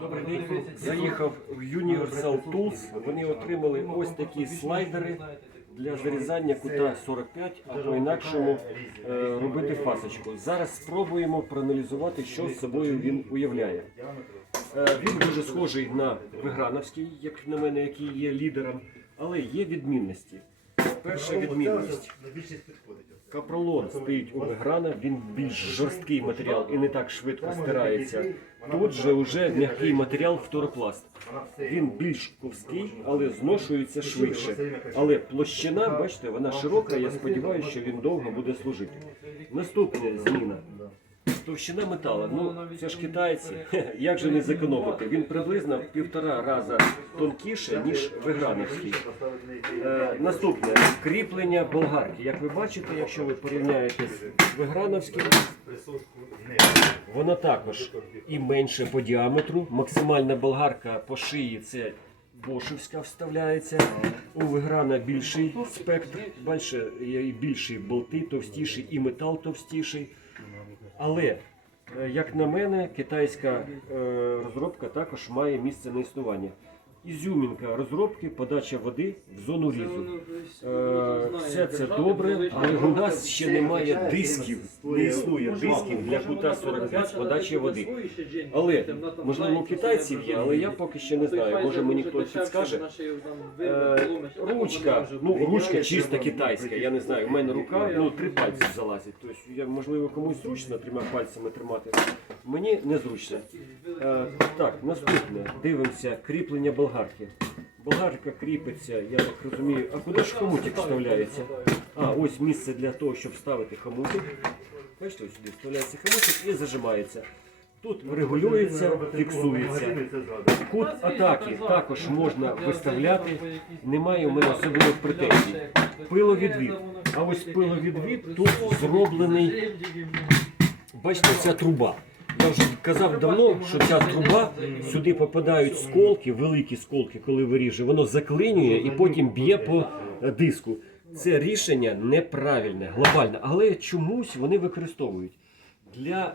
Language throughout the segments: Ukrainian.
Добрий день. Заїхав в Universal Tools. Вони отримали ось такі слайдери для зарізання кута 45, а по інакшому е, робити фасочку. Зараз спробуємо проаналізувати, що з собою він уявляє. Е, Він дуже схожий на Виграновський, як на мене, який є лідером, але є відмінності. Перша відмінність. Капролон стоїть у Меграна, він більш жорсткий матеріал і не так швидко стирається. Тут же вже м'який матеріал фторопласт. Він більш ковський, але зношується швидше. Але площина, бачите, вона широка. Я сподіваюся, що він довго буде служити. Наступна зміна. Товщина металу. Ну це ж китайці. Як же не зекономити? Він приблизно в півтора рази тонкіше, ніж виграновський. Е, наступне кріплення болгарки. Як ви бачите, якщо ви порівняєте з виграновським, воно також і менше по діаметру. Максимальна болгарка по шиї це бошевська вставляється. У виграна більший спектр, більше, більші болти, товстіші, і метал товстіший. Але, е, як на мене, китайська е, розробка також має місце на існування. Ізюмінка розробки, подача води в зону різу. Е, Все це добре, але у нас ще немає дисків, не існує дисків для кута 45 подачі води. Але, можливо, у китайців є, але я поки ще не знаю. Може мені хтось підскаже. Е, Ручка, ну ручка чисто китайська, я не знаю. У мене рука, ну три пальці залазять. Тобто, я, можливо, комусь зручно трьома пальцями тримати. Мені незручно. Е, так, наступне. Дивимося, кріплення болгарки. Болгарка кріпиться, я так розумію. А куди ж хомутик вставляється? А, ось місце для того, щоб вставити хомутик. Бачите, ось сюди вставляється хомутик і зажимається. Тут регулюється, фіксується. Кут атаки також можна виставляти. Немає у мене особливих претензій. Пиловідвід. А ось пиловідвід тут зроблений. Бачите, ця труба. Я вже казав давно, що ця труба сюди попадають сколки, великі сколки, коли виріже, воно заклинює і потім б'є по е, диску. Це рішення неправильне, глобальне, але чомусь вони використовують. Для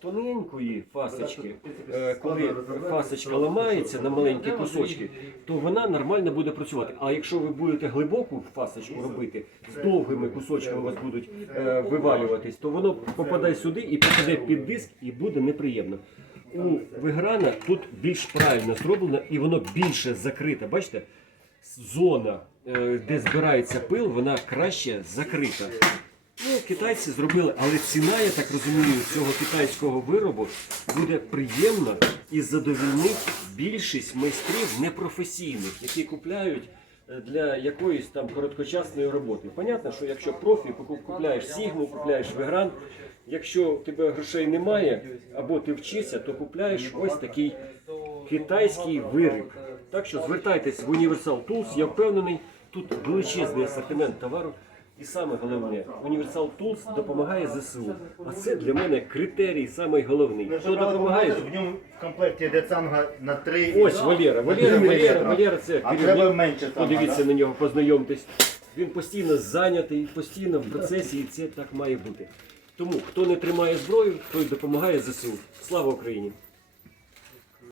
тоненької фасочки, е, коли фасочка ламається на маленькі кусочки, то вона нормально буде працювати. А якщо ви будете глибоку фасочку робити, з довгими кусочками у вас будуть е, вивалюватись, то воно попадає сюди і попаде під диск, і буде неприємно. У виграна тут більш правильно зроблено і воно більше закрите. Бачите? Зона, е, де збирається пил, вона краще закрита. Ну, китайці зробили, але ціна, я так розумію, цього китайського виробу буде приємна і задовільнить більшість майстрів непрофесійних, які купляють е, для якоїсь там короткочасної роботи. Понятно, що якщо профі купляєш Сігму, купляєш Вегран, якщо у тебе грошей немає або ти вчишся, то купляєш ось такий китайський виріб. Так що звертайтесь в Universal Tools, я впевнений, тут величезний асортимент товару. І саме головне, Universal Tools допомагає ЗСУ. А це для мене критерій самий головний. Хто допомагає? В ньому в комплекті йде цанга на три. Ось Валера. Валера, Валера, Валера це А треба керівник. менше Подивіться на нього, познайомтесь. Він постійно зайнятий, постійно в процесі, і це так має бути. Тому хто не тримає зброю, той допомагає ЗСУ. Слава Україні!